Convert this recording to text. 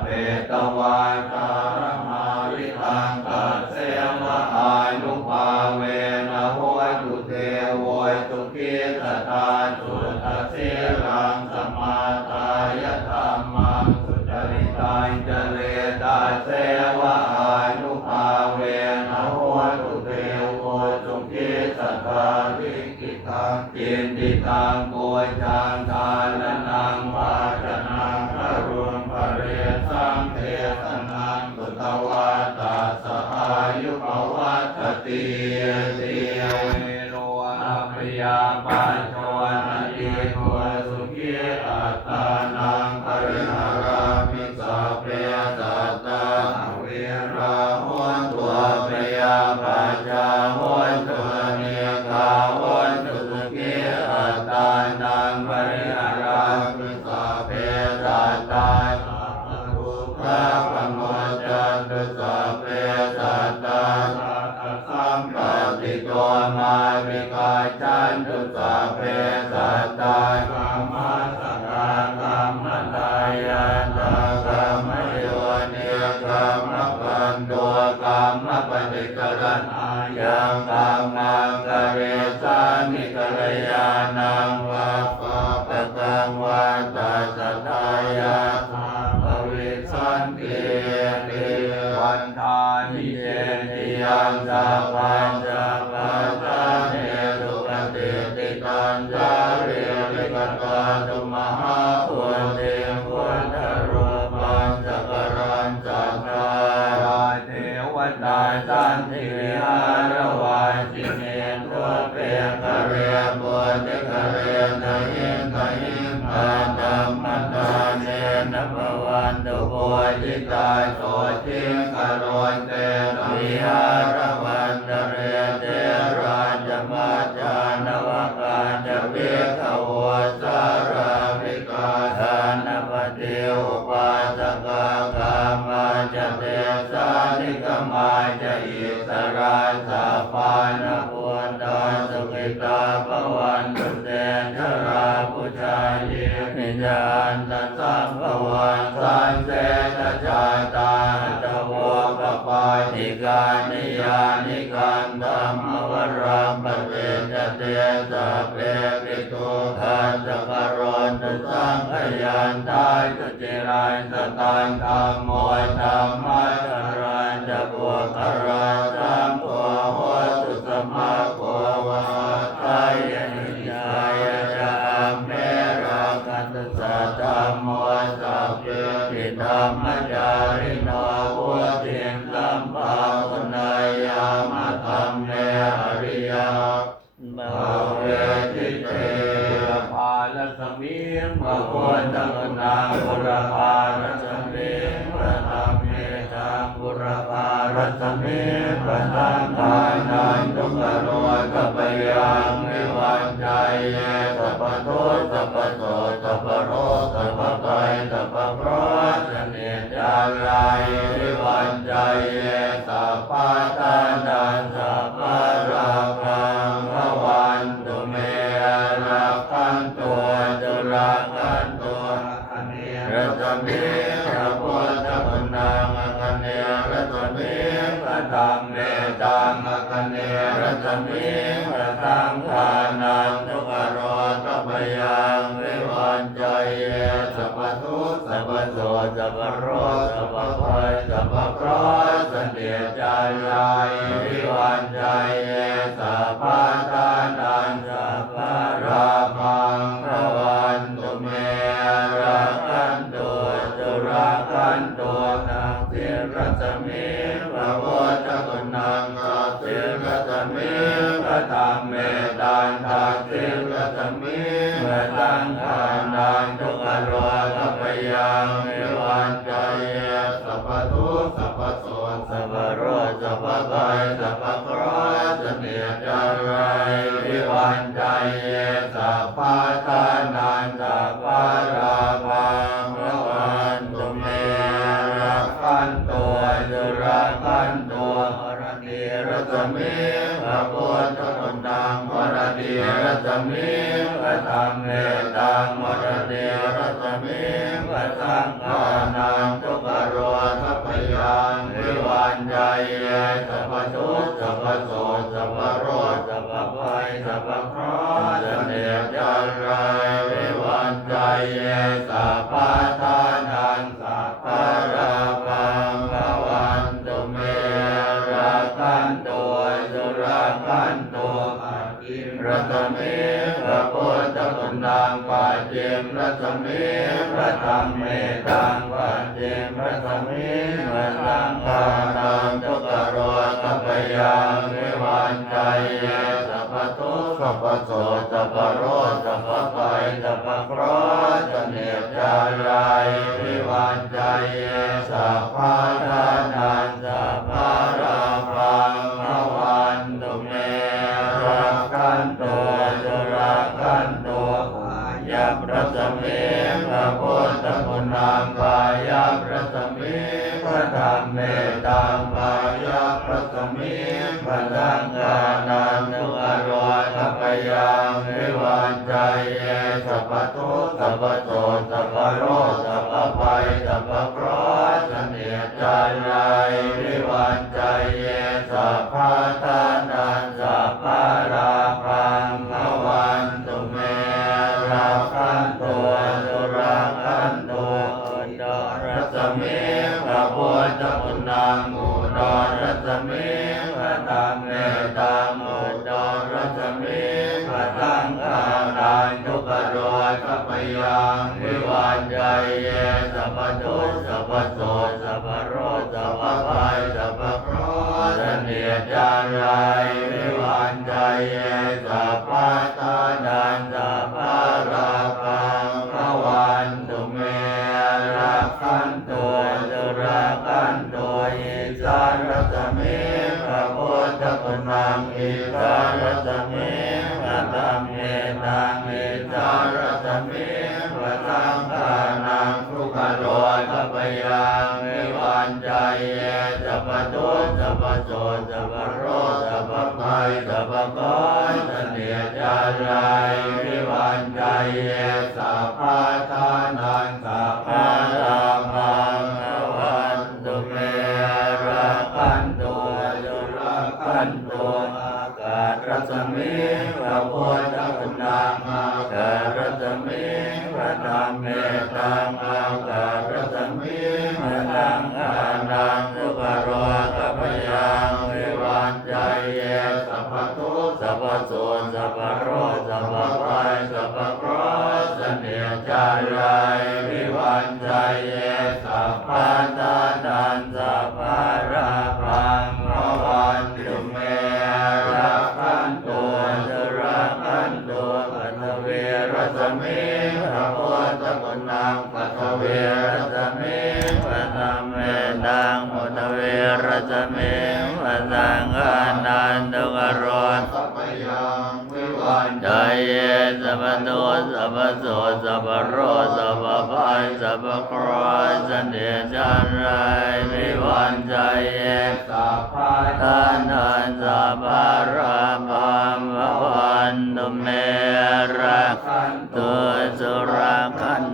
เปตวาตา สหายุปวัตติ ปติโตมาวิกาจันตุสัพเพสัตตากรรมสกากรรมตายาตากรรมโยเนกรรมปันโตกรรมปฏิกรันอายังกรรมังกเรสานิกรยานา ตัญจาริริกตาตุมหาปุเตปุญทรูปัญจกรัญจักรารเทวตาสันติวิหารวาสิเนตัวเปกเรียบุญเตกเรียนทหินทหินอาตัมมตาเนนภวันตุโพธิตาโสทิกโรนเตวิหาร นตสังขวันสันเสตจาตาตะโวกปาติกานิยานิกันธรรมวรังปเวจเตสะเพปิตุขันสกรณตุสังขยันตายสจิรันสตังธรรมโมธรรมะจรันจะ รมจาริโนวุติสัมภาวุนายามะธรรมเมอริยาภเวทิเตภาลสมิงภะพุทธคุณาบุรพารัสมิงพระธรรมเมตังบุรพารัสมิงพระสังฆานันตุกโรกัปยังวิวันใจเยสัพพะโทสัพพ สัพพะทานันสัพพะราคังพระวันตุเมรักขันตัวจุรักขันตัวอเนรัตเมพระพุทธคุณนางอันเนรัตเมพระธรรมเมตังอันเนรัตเมพระสังฆานังทุกโรตปยังวิวันใจเยสัพพทุสัพพโสสัพพโรสัพพภัยสัพพเคร เตียดจันไรวิวันใจเยสัพพทานันสัพพรามังพระวันตุเมรักันตัวจุรักันตัวนังสิรัสมิพระพุทธคุณนังกัสิรัสมิพระธรรมเมตันทักสิรัสมิพระสังฆานันทุกขรกั สัพพะทานันตปารามังระวันตุเมระกขันตัวจุระกขันตัวอรณีรัตเมิพระพุทธคุณนางอรณีรัตเมิพระธรรมเนตังอรณีรัตเมิพระสังฆานังทุกโรทัพยังวิวันใจสัพพุทธสัพพโสสัพพ เยสัพพทานัสัพะราภังพันตุเมรัตันตัวสุราคันตัวอักิมรัตเมระพุทธคุณนางปาเจมรัตเมระธรมเมตังปาเจมรัตเมระสังฆานังทุกขโรตัพยังเมวันใจ เยสัพพทุกสัพพโสสัพพโรสัพพภัยสัพพเคราะห์เนียจารายวิวันใจเยสัพพะทานันสัพพะราภังภวันตุเมรักขันโตจุรักขันโตยับรัศมีพระพุทธคุณังกายับรัศมีพระธรรมเมตังกายับรัศมีพระสังฆานัง พโสสัพโรสัพภัยสัพพเคราะห์เสนียดจารายวิวันใจเยสัพพะทานันสัพพะราพังภวันตุเมราคันโตสุราคันโตดอรัสมิพระพุทธคุณังอุดรรัสมิพระธรรมเมตังอุ สัพพทุกสัพพโสสัพพโรสัพพภัยสัพพคราะห์เนียจารายวิวันใจเยสัพพะตานันสัพพะราภังภวันตุเมรักขันโตจุรักขันโตอิสารัสมิพระพุทธคุณังอิสารัสมิพระธรรมเมตัง โสสัพโรสัพพภัยสัพพกอยเสนียจารายวิวันใจเยสัพพะทานังสัพพะราภังวันตุเมระคันโตจุระคันโตอากาศรัศมีพระพุทธคุณังอากาศรัศมีพระธรรมเมตังอากา เนียดจารายวิวันใจเยสัพพะทานันสัพพะราภังภวันตุเมรักขันโตจะรักขันโตปัทเวรัสมิพระพุทธคุณังปัทเวรัสมิพระธรรมเมตังปัทเวรัสมิพระสังฆานันตุกรสัพยังวิวันใจเยสัพพโต สัพโสสัพโรสัพพายสัพพเคราะห์เสนียดจารายวิวันใจเยสัพพะทานันสัพพะราภัมวันตุเมระคันตุสุราคัน